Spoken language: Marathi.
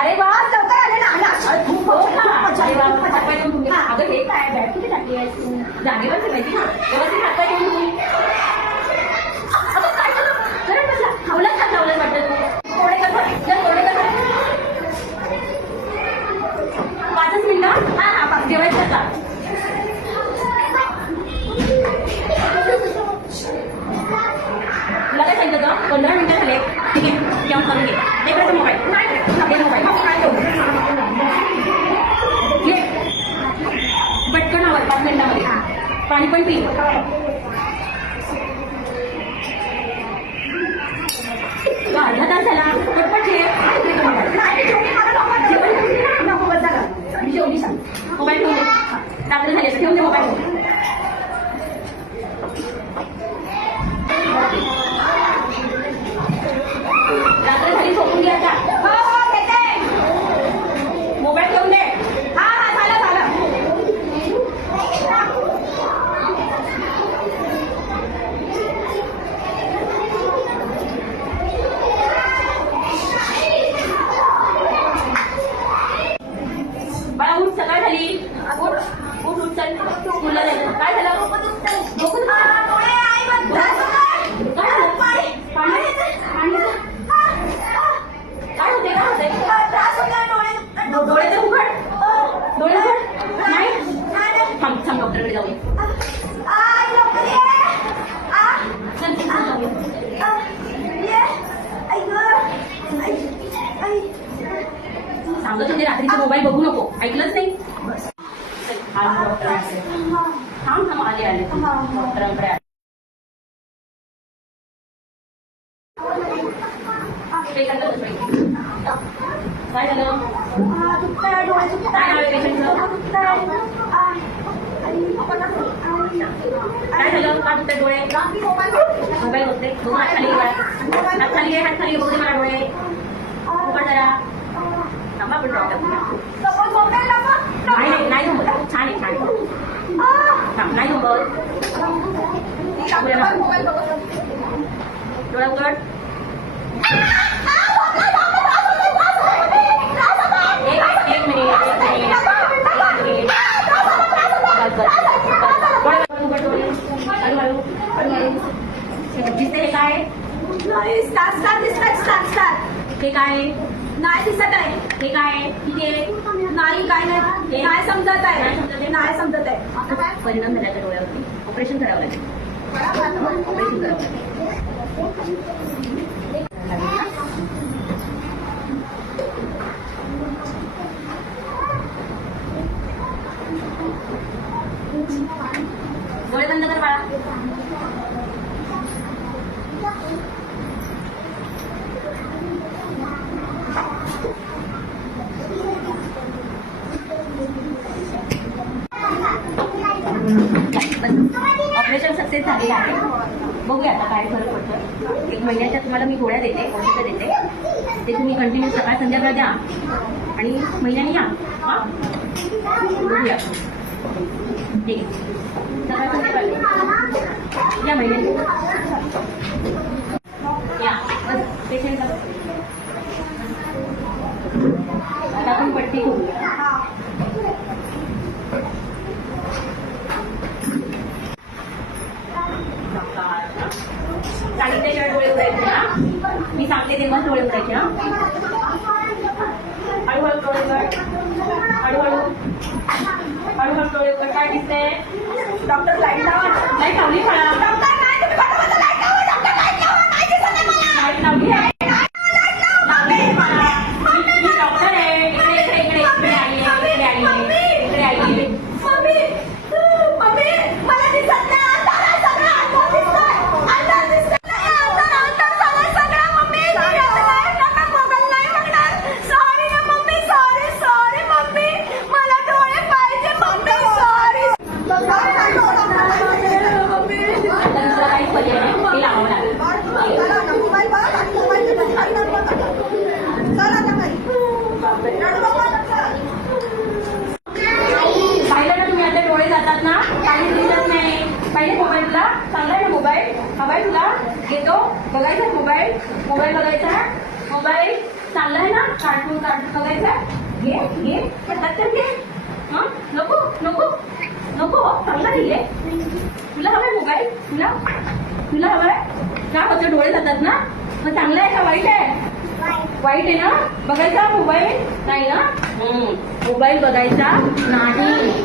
अरे वा लवकर आले ना. खूप मजा आली. अगं हे काय बॅग कुठे टाकली आहेस तू? जागेवर ठेवायची ना, व्यवस्थित हात पाय ठेवून तुम्ही. अगं काय झालं? जरा बसला खावलंच का खावलंच वाटतं तू? थोडे कर 5 मिनिटं. हा जेवायचं का? तुला काय सांगितलं होतं? 15 मिनिटं झाले. ठीक आहे जेवण करून घे. ते कसं मोबाईल पटकन आवर 5 मिनिटामध्ये. पाणी पण पी. अर्धा तास झाला पटपट मी जेवली सांग. मोबाईल ठेवून दे. रात्र झाली ठेवून दे मोबाईल. रात्र झाली झोपून घ्या आता. मोबाईल ठेवून दे. झालं झालं. बाळा उठ सकाळ झाली. उठ चल स्कूलला जायचं. काय झालं? डोकं काय होते डोळे तर उघड. डोळे उघड. नाही थांब डॉक्टरकडे जाऊया. चल सांगत होते रात्रीचा मोबाईल बघू नको. ऐकलंच नाही. आज डॉक्टर थांब आले डॉक्टरांकडे आले. काय झालं? काय नाव आहे पेशंटचं? काय झालं? का दुखते डोळे? मोबाईल बघते. दोन हात खाली हात खाली बघते मला डोळे. उघड जरा. थांबा पण डॉक्टर नाही जमत. छान आहे थांब नाही जमत. डोळा उघड. एक मिनिट दिसते हे काय? हे काय नाही दिसत आहे. हे काय किती आहे? नाही काय नाही समजत आहे. नाही समजत आहे. परिणाम झाला त्या डोळ्यावरती. ऑपरेशन करावं लागेल. ऑपरेशन करावं लागेल. डोळे बंद कर बाळा. ऑपरेशन सक्सेस झालेलं आहे. बघूया आता काय फरक पडतो. 1 महिन्याच्या तुम्हाला मी गोळ्या देते, औषधं देते. ते तुम्ही कंटिन्यू सकाळ संध्याकाळ द्या आणि महिन्याने या. हा बघूया. ठीक आहे सकाळ संध्याकाळ या महिन्याने या. बस पेशंट आता आपण पट्टी करूया. सांगितल्याशिवाय डोळे उघडायचे ना. मी सांगते तेव्हा डोळे उघडायचे. हा हळूहळू डोळे उघड. हळूहळू डोळे उघड. काय दिसते? डॉक्टर लाईट लावा. लाईट लावली का? लाईट लावली आहे. मी डॉक्टर आहे. इकडे आली. मला दिसत नाही. पाहिलं ना तुम्ही आता डोळे जातात ना. काही दिसत नाही. पहिले मोबाईल तुला चांगला आहे ना. मोबाईल हवाय तुला घेतो. बघायचा मोबाईल बघायचा. मोबाईल चांगला आहे ना. कार्टून बघायचा? घे घे पटकन तर घे. हा नको नको नको चांगला नाहीये. तुला हवाय मोबाईल? तुला तुला हवाय का? होतं डोळे जातात ना. मग चांगला आहे का वाईट आहे? वाईट आहे ना. बघायचा मोबाईल नाही ना. मोबाईल बघायचा नाही.